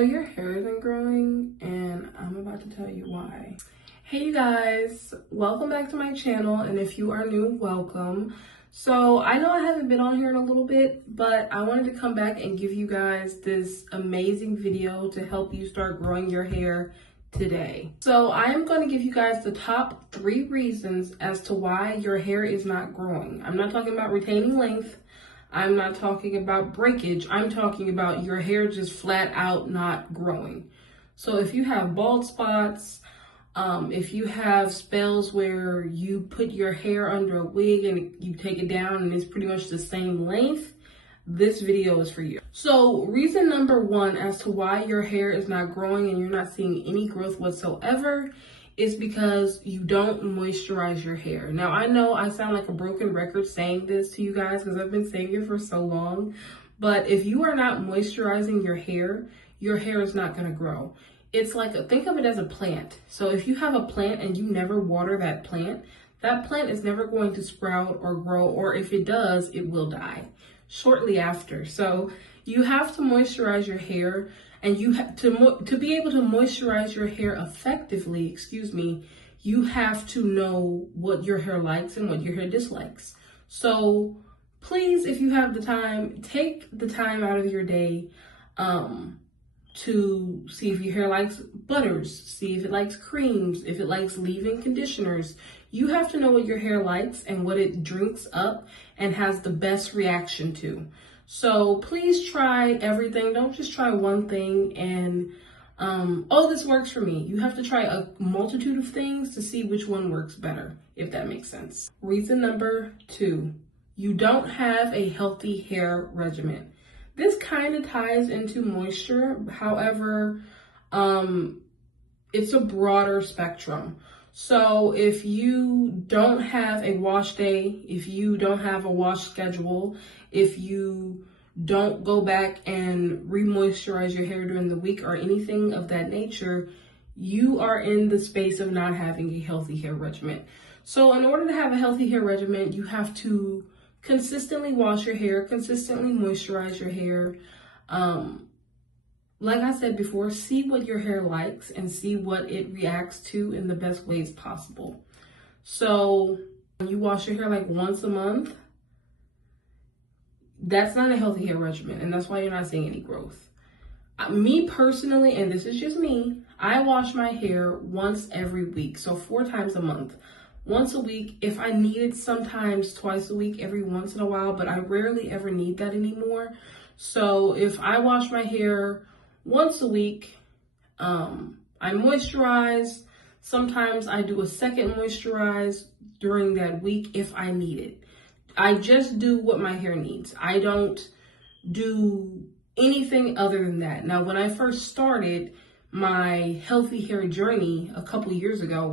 So your hair isn't growing, and I'm about to tell you why. Hey you guys, welcome back to my channel, and if you are new, welcome. So I know I haven't been on here in a little bit, but I wanted to come back and give you guys this amazing video to help you start growing your hair today. So I am going to give you guys the top 3 reasons as to why your hair is not growing. I'm not talking about retaining length. I'm not talking about breakage. I'm talking about your hair just flat out not growing. So if you have bald spots, if you have spells where you put your hair under a wig and you take it down and it's pretty much the same length, this video is for you. So reason number 1 as to why your hair is not growing and you're not seeing any growth whatsoever is because you don't moisturize your hair. Now, I know I sound like a broken record saying this to you guys because I've been saying it for so long, but if you are not moisturizing your hair is not going to grow. It's like, think of it as a plant. So if you have a plant and you never water that plant is never going to sprout or grow, or if it does, it will die shortly after. So you have to moisturize your hair, and you have to be able to moisturize your hair effectively, you have to know what your hair likes and what your hair dislikes. So please, if you have the time, take the time out of your day to see if your hair likes butters, see if it likes creams, if it likes leave-in conditioners. You have to know what your hair likes and what it drinks up and has the best reaction to. So please try everything. Don't just try one thing and, oh, this works for me. You have to try a multitude of things to see which one works better, if that makes sense. Reason number 2, you don't have a healthy hair regimen. This kind of ties into moisture. However, it's a broader spectrum. So if you don't have a wash day, if you don't have a wash schedule, if you don't go back and re-moisturize your hair during the week or anything of that nature, you are in the space of not having a healthy hair regimen. So in order to have a healthy hair regimen, you have to consistently wash your hair, consistently moisturize your hair. Like I said before, see what your hair likes and see what it reacts to in the best ways possible. So you wash your hair like once a month, that's not a healthy hair regimen, and that's why you're not seeing any growth. Me personally, and this is just me, I wash my hair once every week, so 4 times a month. Once a week, if I need it, sometimes twice a week, every once in a while, but I rarely ever need that anymore. So if I wash my hair once a week, I moisturize. Sometimes I do a second moisturize during that week if I need it. I just do what my hair needs. I don't do anything other than that. Now, when I first started my healthy hair journey a couple years ago,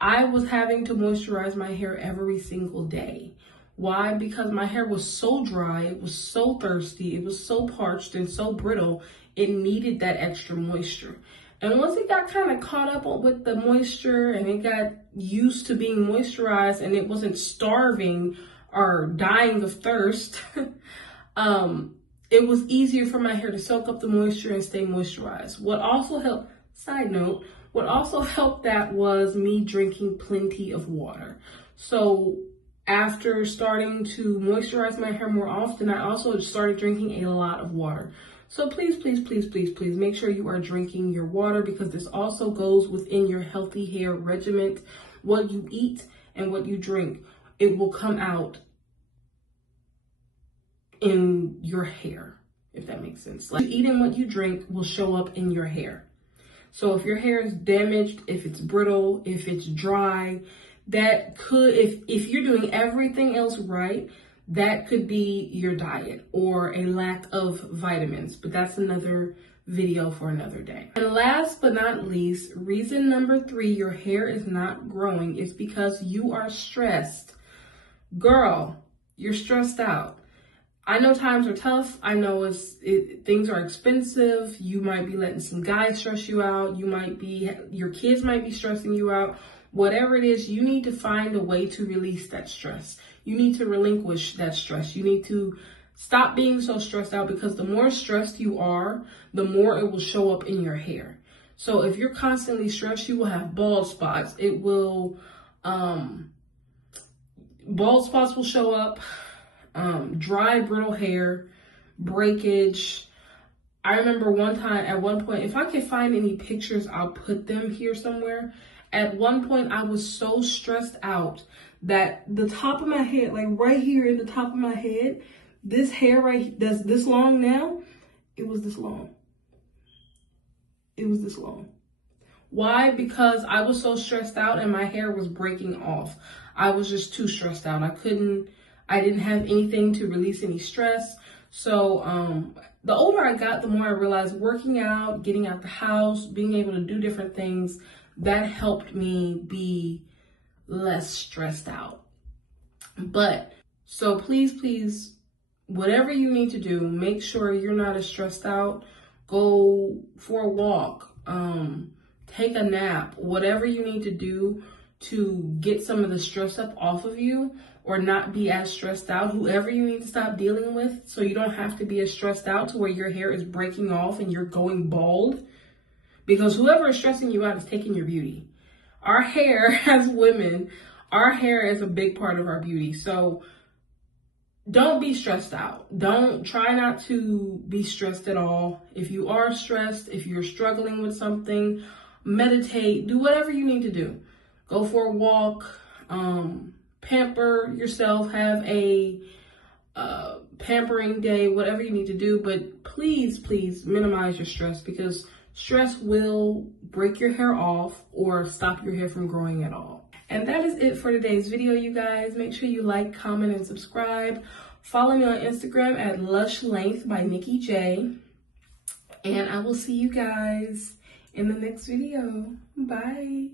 I was having to moisturize my hair every single day. Why? Because my hair was so dry, it was so thirsty, it was so parched and so brittle, it needed that extra moisture. And once it got kind of caught up with the moisture and it got used to being moisturized and it wasn't starving or dying of thirst, it was easier for my hair to soak up the moisture and stay moisturized. What also helped, side note, what also helped that was me drinking plenty of water. So after starting to moisturize my hair more often, I also started drinking a lot of water. So please, please, please, please, please make sure you are drinking your water, because this also goes within your healthy hair regimen. What you eat and what you drink, it will come out in your hair, if that makes sense. Like, eating what you drink will show up in your hair. So if your hair is damaged, if it's brittle, if it's dry, that could, if you're doing everything else right, that could be your diet or a lack of vitamins, but that's another video for another day. And last but not least, reason number 3 your hair is not growing is because you are stressed. Girl, you're stressed out. I know times are tough. I know things are expensive. You might be letting some guys stress you out. Your kids might be stressing you out. Whatever it is, you need to find a way to release that stress. You need to relinquish that stress. You need to Stop being so stressed out, because the more stressed you are, the more it will show up in your hair. So if you're constantly stressed, you will have bald spots. It will, bald spots will show up, dry, brittle hair, breakage. I remember at one point, if I can find any pictures, I'll put them here somewhere. At one point, I was so stressed out that the top of my head, like right here in the top of my head, this hair right that's this long now, it was this long. It was this long. Why? Because I was so stressed out and my hair was breaking off. I was just too stressed out. I didn't have anything to release any stress. So the older I got, the more I realized working out, getting out the house, being able to do different things, that helped me be less stressed out. But so please, whatever you need to do, make sure you're not as stressed out. Go for a walk, take a nap, whatever you need to do to get some of the stress up off of you, or not be as stressed out, whoever you need to stop dealing with, so you don't have to be as stressed out to where your hair is breaking off and you're going bald. Because whoever is stressing you out is taking your beauty. Our hair, as women, our hair is a big part of our beauty. So don't be stressed out. Try not to be stressed at all. If you are stressed, if you're struggling with something, meditate, do whatever you need to do. Go for a walk, pamper yourself, have a pampering day, whatever you need to do. But please minimize your stress, because stress will break your hair off or stop your hair from growing at all. And that is it for today's video, you guys. Make sure you like, comment, and subscribe. Follow me on Instagram at Lush Length by Nikki J. And I will see you guys in the next video. Bye.